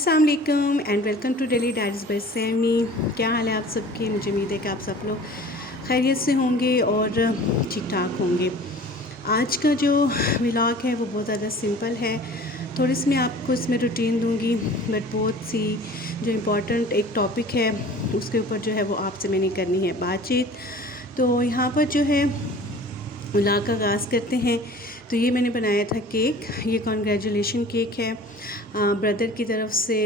अस्सलाम वालेकुम and welcome to daily diaries by Sammy. क्या हाल है आप सबके? मुझे उम्मीद है कि आप सब लोग खैरियत से होंगे और ठीक ठाक होंगे। आज का जो व्लॉग है वो बहुत ज़्यादा सिंपल है। थोड़ी सी मैं आपको इसमें रूटीन दूंगी, बट बहुत सी जो इम्पोर्टेंट एक टॉपिक है उसके ऊपर जो है वो आपसे मैंने करनी है बातचीत। तो यहाँ पर जो है व्लॉग का आगाज़ करते हैं। तो ये मैंने बनाया था केक, ये कॉन्ग्रेचुलेशन केक है। ब्रदर की तरफ से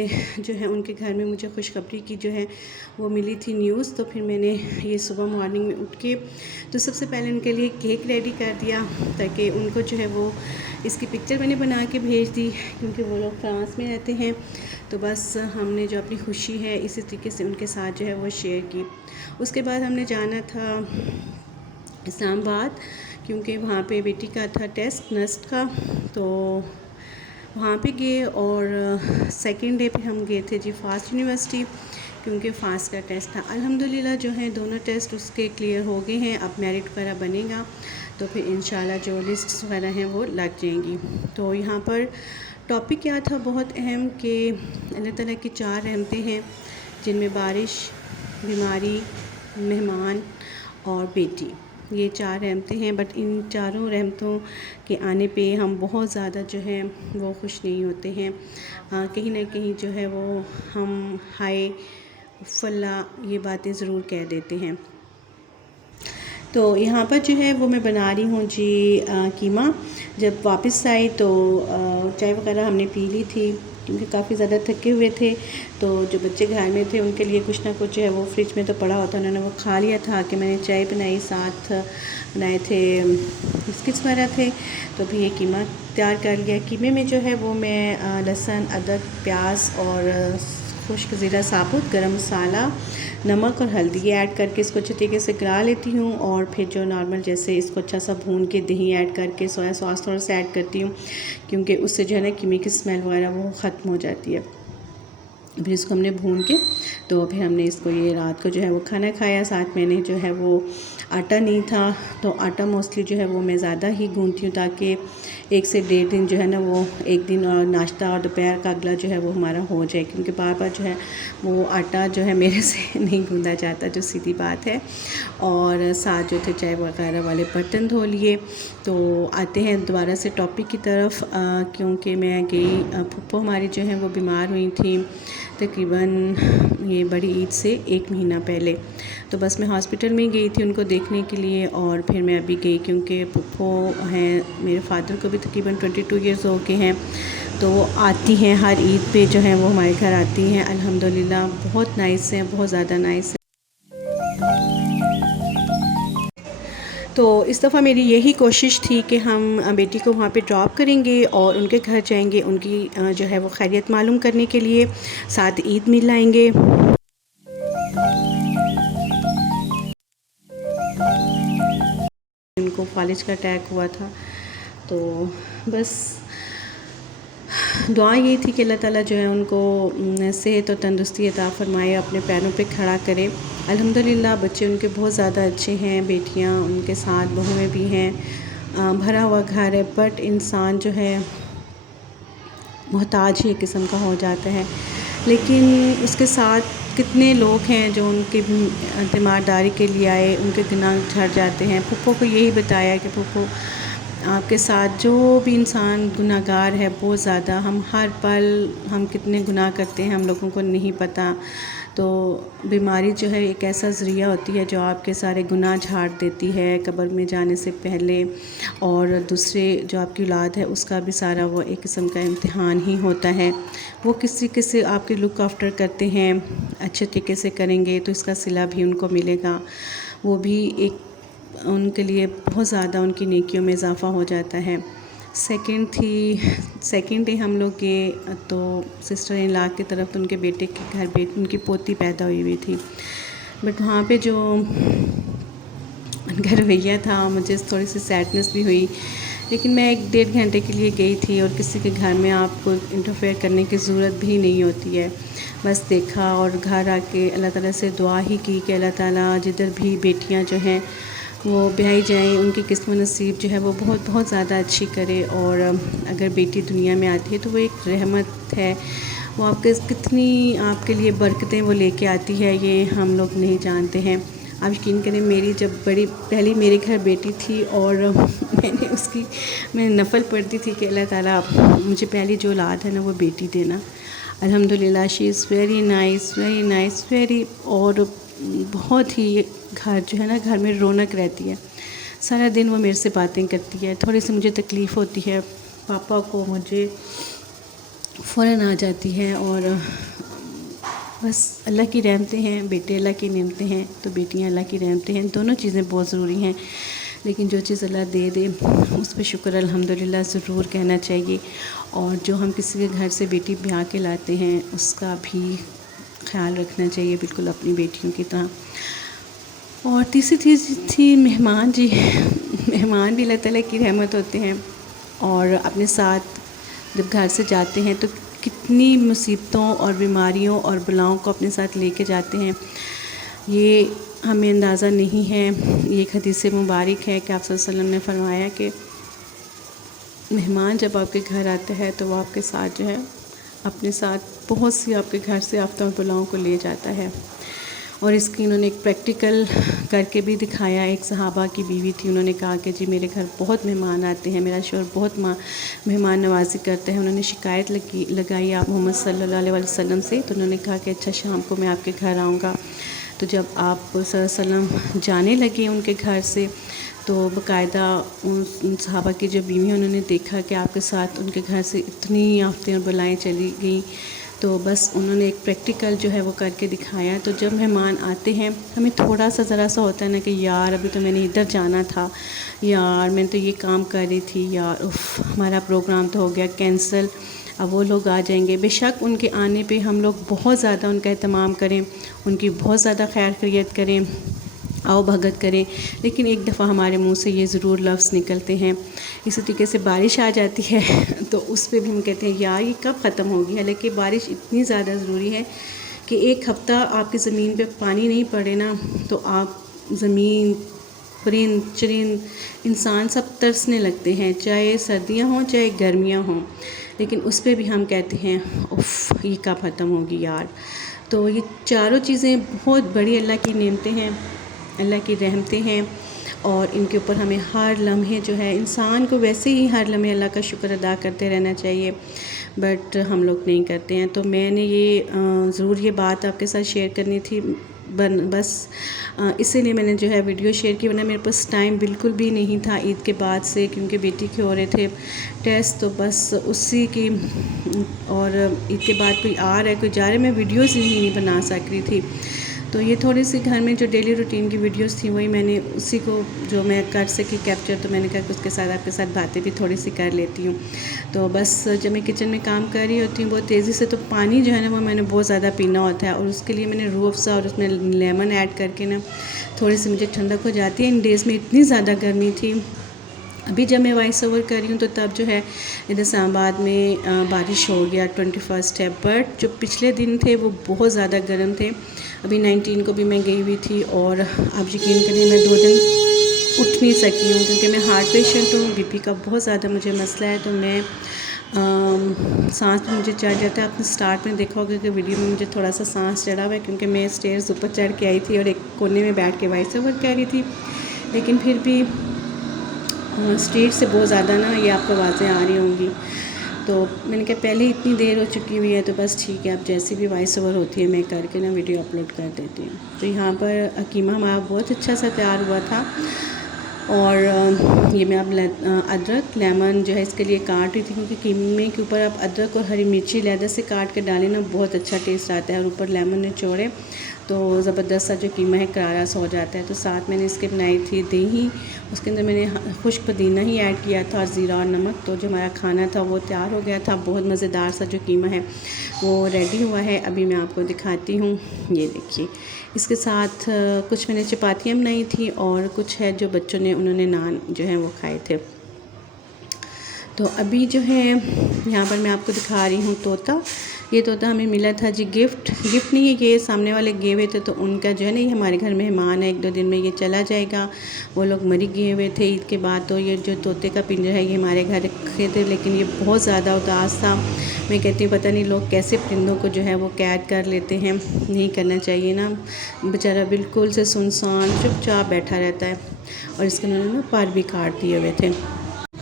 जो है उनके घर में मुझे खुशखबरी की जो है वो मिली थी न्यूज़। तो फिर मैंने ये सुबह मॉर्निंग में उठ के तो सबसे पहले उनके लिए केक रेडी कर दिया, ताकि उनको जो है वो इसकी पिक्चर मैंने बना के भेज दी, क्योंकि वो लोग फ्रांस में रहते हैं। तो बस हमने जो अपनी खुशी है इसी तरीके से उनके साथ जो है वो शेयर की। उसके बाद हमने जाना था इस्लामाबाद, क्योंकि वहाँ पे बेटी का था टेस्ट नस्ट का। तो वहाँ पे गए और सेकंड डे पे हम गए थे जी फास्ट यूनिवर्सिटी, क्योंकि फास्ट का टेस्ट था। अल्हम्दुलिल्लाह जो है दोनों टेस्ट उसके क्लियर हो गए हैं। अब मेरिट वगैरह बनेगा तो फिर इंशाल्लाह जो लिस्ट्स वगैरह हैं वो लग जाएंगी। तो यहाँ पर टॉपिक क्या था बहुत अहम, कि अल्लाह ताला की 4 रहमतें हैं, जिनमें बारिश, बीमारी, मेहमान और बेटी, ये 4 रहमतें हैं। बट इन चारों रहमतों के आने पे हम बहुत ज़्यादा जो है वो खुश नहीं होते हैं। कहीं ना कहीं जो है वो हम हाय फल्ला ये बातें ज़रूर कह देते हैं। तो यहाँ पर जो है वो मैं बना रही हूँ जी कीमा। जब वापस आई तो चाय वगैरह हमने पी ली थी, क्योंकि काफ़ी ज़्यादा थके हुए थे। तो जो बच्चे घर में थे उनके लिए कुछ ना कुछ जो है वो फ्रिज में तो पड़ा होता, उन्होंने वो खा लिया था। कि मैंने चाय बनाई, साथ बनाए थे बिस्किट्स वगैरह थे। तो भी ये कीमा तैयार कर लिया। कीमे में जो है वो मैं लहसुन, अदरक, प्याज और खुश्क ज़ीरा साबुत, गरम मसाला, नमक और हल्दी ये ऐड करके इसको अच्छे तरीके से गला लेती हूँ। और फिर जो नॉर्मल जैसे इसको अच्छा सा भून के दही ऐड करके सोया सॉस थोड़ा सा ऐड करती हूँ, क्योंकि उससे जो है ना कीमे की स्मेल वगैरह वो ख़त्म हो जाती है। फिर इसको हमने भून के तो फिर हमने इसको ये रात को जो है वो खाना खाया। साथ मैंने जो है वो आटा नहीं था, तो आटा मोस्टली जो है वो मैं ज़्यादा ही गूंथती हूँ, ताकि 1 से 1.5 दिन जो है ना वो एक दिन और नाश्ता और दोपहर का अगला जो है वो हमारा हो जाए, क्योंकि बार बार जो है वो आटा जो है मेरे से नहीं गूंदा जाता, जो सीधी बात है। और साथ जो थे चाय वगैरह वाले बर्तन धो लिए। तो आते हैं दोबारा से टॉपिक की तरफ, क्योंकि मैं गई फूफो हमारी जो है वो बीमार हुई थी तकरीबन ये बड़ी ईद से 1 महीना पहले। तो बस मैं हॉस्पिटल में गई थी उनको देखने के लिए, और फिर मैं अभी गई, क्योंकि फूफो हैं मेरे फादर को भी तकरीबन 22 ईयर्स हो गए हैं। तो वो आती हैं हर ईद पे जो है वो हमारे घर आती हैं। अल्हम्दुलिल्लाह बहुत नाइस हैं, बहुत ज़्यादा नाइस हैं। तो इस दफ़ा मेरी यही कोशिश थी कि हम बेटी को वहाँ पे ड्रॉप करेंगे और उनके घर जाएंगे, उनकी जो है वो खैरियत मालूम करने के लिए, साथ ईद मिल आएंगे। उनको फालिज का अटैक हुआ था। तो बस दुआ ये थी कि अल्लाह ताला जो है उनको सेहत और तंदुरुस्ती अता फ़रमाए, अपने पैरों पे खड़ा करे। अल्हम्दुलिल्लाह बच्चे उनके बहुत ज़्यादा अच्छे हैं, बेटियां उनके साथ बहुएं भी हैं, भरा हुआ घर है। बट इंसान जो है मोहताज ही एक किस्म का हो जाता है। लेकिन उसके साथ कितने लोग हैं जो उनकी तीमारदारी के लिए आए, उनके गुनाह झड़ जाते हैं। फूफो को यही बताया कि फूफो आपके साथ जो भी इंसान गुनाहगार है बहुत ज़्यादा, हम हर पल हम कितने गुनाह करते हैं हम लोगों को नहीं पता। तो बीमारी जो है एक ऐसा ज़रिया होती है जो आपके सारे गुनाह झाड़ देती है कब्र में जाने से पहले, और दूसरे जो आपकी औलाद है उसका भी सारा वो एक किस्म का इम्तिहान ही होता है। वो किसी किसी आपके लुक आफ्टर करते हैं, अच्छे तरीके से करेंगे तो इसका सिला भी उनको मिलेगा। वो भी एक उनके लिए बहुत ज़्यादा उनकी नेकियों में इजाफ़ा हो जाता है। सेकंड डे हम लोग गए तो सिस्टर इन लॉ की तरफ, तो उनके बेटे के घर उनकी पोती पैदा हुई थी। बट वहाँ पे जो उनका रवैया था मुझे थोड़ी सी सैडनेस भी हुई। लेकिन मैं 1-1.5 घंटे के लिए गई थी, और किसी के घर में आपको इंटरफेयर करने की ज़रूरत भी नहीं होती है। बस देखा और घर आके अल्लाह ताला से दुआ ही की कि अल्लाह ताला जिधर भी बेटियां जो हैं वो ब्याही जाएँ, उनकी किस्मत नसीब जो है वो बहुत बहुत ज़्यादा अच्छी करे। और अगर बेटी दुनिया में आती है तो वो एक रहमत है, वो आपके कितनी आपके लिए बरकतें वो लेके आती है, ये हम लोग नहीं जानते हैं। आप यकीन करें, मेरी जब पहली मेरे घर बेटी थी और मैं नफ़ल पढ़ती थी कि अल्लाह ताला मुझे पहली जो औलाद है ना वो बेटी देना। अल्हम्दुलिल्लाह she is very nice very, और बहुत ही घर जो है ना, घर में रौनक रहती है। सारा दिन वो मेरे से बातें करती है। थोड़ी सी मुझे तकलीफ़ होती है, पापा को मुझे फ़ौरन आ जाती है, और बस अल्लाह की रहमतें हैं। बेटे अल्लाह की नेमतें हैं तो बेटियां अल्लाह की रहमतें हैं। दोनों चीज़ें बहुत ज़रूरी हैं, लेकिन जो चीज़ अल्लाह दे दे उस पर शुक्र अल्हम्दुलिल्लाह ज़रूर कहना चाहिए। और जो हम किसी के घर से बेटी ब्याह के लाते हैं उसका भी ख्याल रखना चाहिए, बिल्कुल अपनी बेटियों की तरह। और तीसरी चीज़ थी मेहमान जी। मेहमान भी अल्लाह ताला की रहमत होते हैं, और अपने साथ जब घर से जाते हैं तो कितनी मुसीबतों और बीमारियों और बलाओं को अपने साथ लेके जाते हैं, ये हमें अंदाज़ा नहीं है। ये एक हदीस मुबारक है कि आप सल्लल्लाहु अलैहि वसल्लम ने फरमाया कि मेहमान जब आपके घर आता है तो वो आपके साथ जो है अपने साथ बहुत सी आपके घर से आफ़तों और बलाओं को ले जाता है। और इसकी उन्होंने एक प्रैक्टिकल करके भी दिखाया। एक सहाबा की बीवी थी, उन्होंने कहा कि जी मेरे घर बहुत मेहमान आते हैं, मेरा शौहर बहुत मेहमान नवाजी करते हैं। उन्होंने शिकायत लगाई आप मोहम्मद सल्लल्लाहु अलैहि वसल्लम से, तो उन्होंने कहा कि अच्छा शाम को मैं आपके घर आऊँगा। तो जब आप सल्लल्लाहु अलैहि वसल्लम जाने लगे उनके घर से, तो बाकायदा उन सहाबा की जो बीवी हैं उन्होंने देखा कि आपके साथ उनके घर से इतनी आफ़तें और बलाएँ चली गई। तो बस उन्होंने एक प्रैक्टिकल जो है वो करके दिखाया। तो जब मेहमान आते हैं हमें थोड़ा सा ज़रा सा होता है ना कि यार अभी तो मैंने इधर जाना था, यार मैं तो ये काम कर रही थी, यार उफ़ हमारा प्रोग्राम तो हो गया कैंसिल, अब वो लोग आ जाएंगे। बेशक उनके आने पे हम लोग बहुत ज़्यादा उनका एहतमाम करें, उनकी बहुत ज़्यादा खैर खैरियत करें, आओ भगत करें, लेकिन एक दफ़ा हमारे मुंह से ये ज़रूर लफ्ज़ निकलते हैं। इसी तरीके से बारिश आ जाती है तो उस पर भी हम कहते हैं यार ये कब ख़त्म होगी। हालांकि बारिश इतनी ज़्यादा ज़रूरी है कि एक हफ़्ता आपकी ज़मीन पे पानी नहीं पड़े ना तो आप ज़मीन, परिंद चरिंद, इंसान सब तरसने लगते हैं, चाहे सर्दियाँ हों चाहे गर्मियाँ हों। लेकिन उस पर भी हम कहते हैं उफ़ ये कब ख़त्म होगी यार। तो ये चारों चीज़ें बहुत बड़ी अल्लाह की नेमतें हैं, अल्लाह की रहमतें हैं, और इनके ऊपर हमें हर लम्हे जो है, इंसान को वैसे ही हर लम्हे अल्लाह का शुक्र अदा करते रहना चाहिए, बट हम लोग नहीं करते हैं। तो मैंने ये ज़रूर ये बात आपके साथ शेयर करनी थी, बस इसीलिए मैंने जो है वीडियो शेयर की, वरना मेरे पास टाइम बिल्कुल भी नहीं था ईद के बाद से, क्योंकि बेटी के हो रहे थे टेस्ट, तो बस उसी की, और ईद के बाद कोई आ रहा है कोई जा रहा है, मैं वीडियोज़ ही नहीं बना सक रही थी। तो ये थोड़ी सी घर में जो डेली रूटीन की वीडियोस थी वही मैंने उसी को जो मैं कर सकी कैप्चर, तो मैंने कहा कि उसके साथ आपके साथ बातें भी थोड़ी सी कर लेती हूँ। तो बस जब मैं किचन में काम कर रही होती हूँ बहुत तेज़ी से, तो पानी जो है ना वो मैंने बहुत ज़्यादा पीना होता है, और उसके लिए मैंने रूह अफ़ज़ा और उसमें लेमन ऐड करके ना थोड़ी सी मुझे ठंडक हो जाती है। इन डेज़ में इतनी ज़्यादा गर्मी थी। अभी जब मैं वॉइस ओवर कर रही हूँ तो तब जो है इधर इस्लामाबाद में बारिश हो गया 21 है, बट जो पिछले दिन थे वो बहुत ज़्यादा गर्म थे। अभी 19 को भी मैं गई हुई थी, और आप यकीन करें मैं 2 दिन उठ नहीं सकी हूँ, क्योंकि मैं हार्ट पेशेंट हूँ, बीपी का बहुत ज़्यादा मुझे मसला है। तो मैं सांस भी मुझे चढ़ जाता है। आपने स्टार्ट में देखा होगा कि वीडियो में मुझे थोड़ा सा सांस चढ़ा हुआ है, क्योंकि मैं स्टेयर्स ऊपर चढ़ के आई थी और एक कोने में बैठ के वॉइस ओवर कर रही थी। लेकिन फिर भी स्टेज से बहुत ज़्यादा ना ये आपको आवाज़ें आ रही होंगी। तो मैंने कहा पहले इतनी देर हो चुकी हुई है तो बस ठीक है, अब जैसी भी वॉइस ओवर होती है मैं करके ना वीडियो अपलोड कर देती हूँ। तो यहाँ पर कीमा हमारा बहुत अच्छा सा तैयार हुआ था, और ये मैं अब अदरक लेमन जो है इसके लिए काट रही थी, क्योंकि कीमे के ऊपर आप अदरक और हरी मिर्ची लहदा से काट के डालें ना बहुत अच्छा टेस्ट आता है, और ऊपर लेमन निचोड़े तो ज़बरदस्त सा जो कीमा है करारा सा हो जाता है। तो साथ मैंने इसके बनाई थी दही, उसके अंदर मैंने खुश्क पुदीना ही ऐड किया था और ज़ीरा और नमक। तो जो हमारा खाना था वो तैयार हो गया था। बहुत मज़ेदार सा जो कीमा है वो रेडी हुआ है। अभी मैं आपको दिखाती हूँ, ये देखिए। इसके साथ कुछ मैंने चपातियाँ बनाई थी, और कुछ है जो बच्चों ने उन्होंने नान जो है वो खाए थे। तो अभी जो है यहाँ पर मैं आपको दिखा रही हूँ तोता। ये तोता हमें मिला था जी गिफ्ट नहीं है, ये सामने वाले गए हुए थे, तो उनका जो है ना, ये हमारे घर मेहमान है, 1-2 दिन में ये चला जाएगा। वो लोग मरी गए हुए थे ईद के बाद। तो ये जो तोते का पिंजरा है ये हमारे घर रखे थे, लेकिन ये बहुत ज़्यादा उदास था। मैं कहती हूँ पता नहीं लोग कैसे परिंदों को जो है वो कैद कर लेते हैं, नहीं करना चाहिए ना। बेचारा बिल्कुल से सुनसान चुपचाप बैठा रहता है, और इसके उन्होंने ना पर भी काट दिए हुए थे।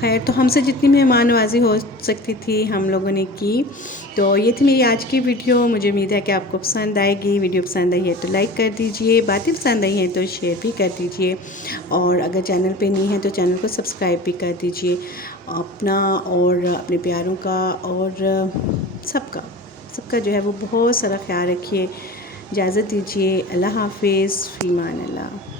खैर, तो हमसे जितनी मेहमान नवाज़ी हो सकती थी हम लोगों ने की। तो ये थी मेरी आज की वीडियो। मुझे उम्मीद है कि आपको पसंद आएगी। वीडियो पसंद आई है तो लाइक कर दीजिए, बातें पसंद आई हैं तो शेयर भी कर दीजिए, और अगर चैनल पे नहीं है तो चैनल को सब्सक्राइब भी कर दीजिए। अपना और अपने प्यारों का और सबका जो है वो बहुत सारा ख्याल रखिए। इजाज़त दीजिए। अल्लाह हाफ़िज़। फ़ी अमान अल्लाह।